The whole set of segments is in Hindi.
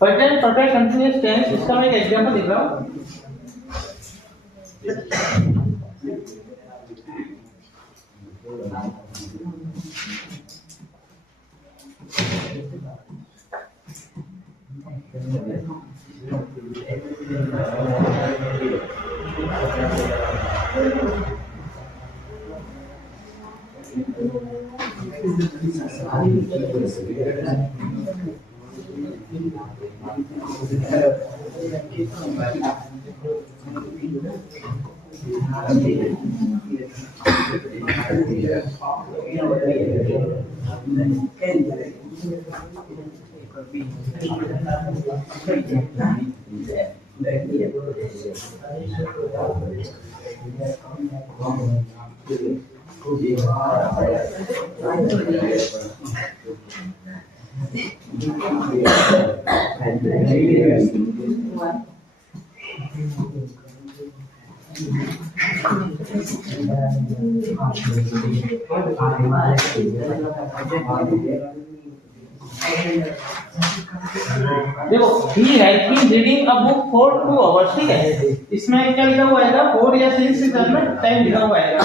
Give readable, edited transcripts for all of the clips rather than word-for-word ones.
प्रेजेंट परफेक्ट कंटिन्यूअस टेंस, इसका मैं एक एग्जांपल लिख रहा हूँ। देखो, he has been reading a book for 2 hours, ठीक है। इसमें क्या लिखा हुआ है? 4 या 6 के साथ में टाइम लिखा हुआ है।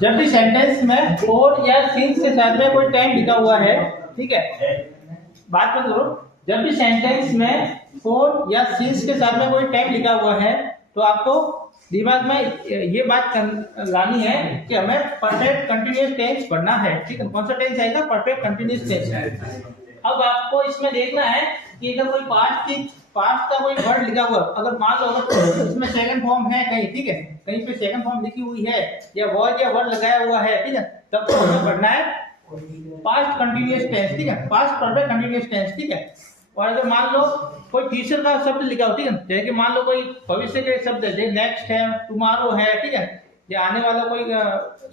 जब भी सेंटेंस में 4 या 6 के साथ में कोई टाइम लिखा हुआ है, ठीक है, बात मत करो। जब भी सेंटेंस में 4 या 6 के साथ में कोई टाइम लिखा हुआ है, तो आपको दिमाग में ये बात लानी है कि हमें परफेक्ट कंटिन्यूअस टेंस पढ़ना है, ठीक है। कौन सा टेंस आएगा? Perfect continuous tense. अब आपको इसमें देखना है कि अगर कोई पास्ट का कोई वर्ड लिखा हुआ, अगर मान लो अगर इसमें सेकंड फॉर्म है कहीं, ठीक है, कहीं पे सेकंड फॉर्म लिखी हुई है या वर्ड लगाया हुआ है, ठीक है, तब तो हमें पढ़ना है पास्ट कंटिन्यूअस टेंस, ठीक है, पास्ट परफेक्ट कंटिन्यूअस टेंस, ठीक है। और अगर मान लो कोई फ्यूचर का शब्द लिखा हो, ठीक है, जैसे कि मान लो कोई भविष्य के शब्द है, जैसे नेक्स्ट है, टुमारो है, ठीक है, या आने वाला कोई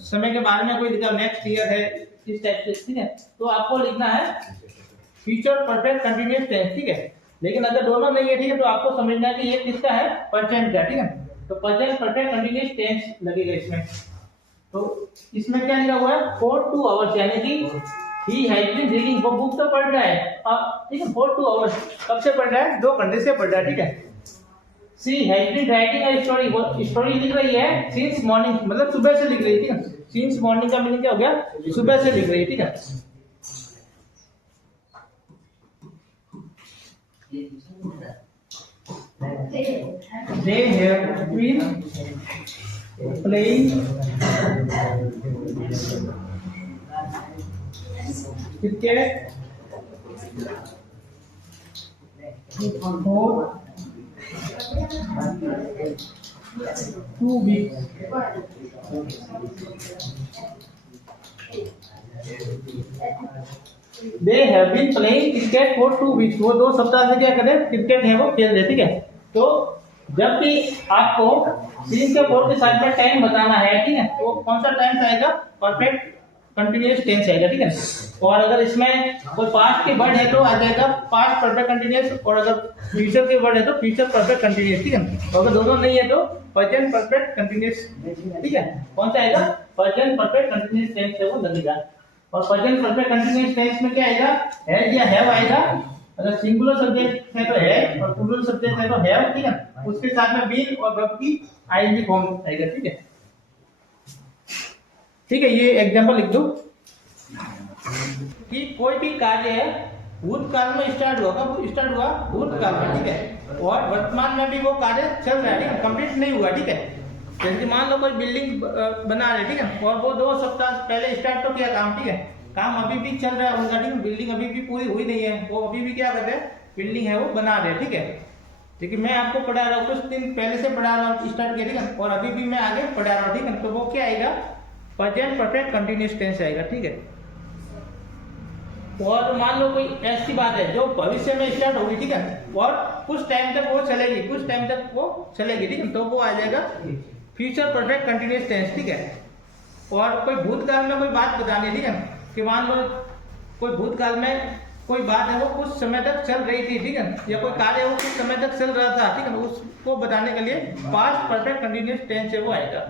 समय के बारे में कोई लिखा, नेक्स्ट ईयर है, इस टाइप से, ठीक है, तो आपको लिखना है फ्यूचर परफेक्ट कंटिन्यूअस टेंस, ठीक है। लेकिन अगर दोनों नहीं है, ठीक है, तो आपको समझना है कि ये किसका है? प्रेजेंट का, ठीक है। तो प्रेजेंट परफेक्ट कंटिन्यूअस टेंस लगेगा इसमें। तो इसमें क्या लिखा हुआ है? 4 2 आवर्स, यानी कि he has been reading, वो बुक तो पढ़ रहा है, ठीक है, 4 2 आवर्स कब से पढ़ रहा है? 2 घंटे से पढ़ रहा है, ठीक है। she has been writing a story, वो स्टोरी लिख रही है since morning, मतलब सुबह से लिख रही है, ठीक है। since morning का मीनिंग क्या हो गया? सुबह से लिख रही है, ठीक है। they have been playing cricket for 2 weeks. They have been playing cricket for 2 weeks. वो 2 सप्ताह से क्या कर रहे हैं? क्रिकेट है वो खेल रहे, ठीक है। तो जब भी आपको 3 से 4 के साथ में टाइम बताना है, ठीक है, तो कौन सा टाइम आएगा? परफेक्ट कंटिन्यूअस टेंस आएगा, ठीक है। और अगर इसमें कोई पास्ट के वर्ड है तो आ जाएगा पास्ट परफेक्ट कंटिन्यूअस, और अगर फ्यूचर के वर्ड है तो फ्यूचर परफेक्ट कंटिन्यूअस, ठीक है। और अगर दोनों नहीं है तो प्रेजेंट परफेक्ट कंटिन्यूअस, ठीक है। कौन सा आएगा? प्रेजेंट परफेक्ट कंटिन्यूअस टेंस से वो लगेगा। और प्रेजेंट परफेक्ट कंटिन्यूअस टेंस में क्या आएगा? हैज या हैव आएगा। अगर सिंगुलर सब्जेक्ट है तो हैव, और प्लूरल सब्जेक्ट है तो हैव, ठीक है। उसके साथ में बीन और वर्ब की आईएनजी फॉर्म आएगा, ठीक है। ठीक है, ये एग्जांपल लिख दो कि कोई भी कार्य है भूतकाल में स्टार्ट हुआ, कब स्टार्ट हुआ? भूतकाल में, ठीक है। और वर्तमान में भी वो कार्य चल रहा है, ठीक है, कंप्लीट नहीं हुआ, ठीक है। जैसे मान लो कोई बिल्डिंग बना रहे, ठीक है, और वो 2 सप्ताह पहले स्टार्ट तो किया काम, ठीक है, काम अभी भी चल रहा है उनका, ठीक है, बिल्डिंग अभी भी पूरी हुई नहीं है, वो अभी भी क्या कर रहे हैं? बिल्डिंग है वो बना रहे, ठीक है। लेकिन मैं आपको पढ़ा रहा हूँ, कुछ दिन पहले से पढ़ा रहा हूँ, स्टार्ट किया, ठीक है, और अभी भी मैं आगे पढ़ा रहा हूँ, ठीक है। तो वो क्या आएगा? प्रेजेंट परफेक्ट कंटिन्यूअस टेंस आएगा, ठीक है। और मान लो कोई ऐसी बात है जो भविष्य में स्टार्ट होगी, ठीक है, और कुछ टाइम तक वो चलेगी, कुछ टाइम तक वो चलेगी, ठीक है, तो वो आ जाएगा फ्यूचर परफेक्ट कंटिन्यूअस टेंस, ठीक है। और कोई भूतकाल में कोई बात बतानी है, ठीक है, कि मान लो कोई भूतकाल में कोई बात है वो कुछ समय तक चल रही थी, ठीक है, या कोई कार्य है वो कुछ समय तक चल रहा था, ठीक है, उसको बताने के लिए पास्ट परफेक्ट कंटिन्यूअस टेंस है वो आएगा।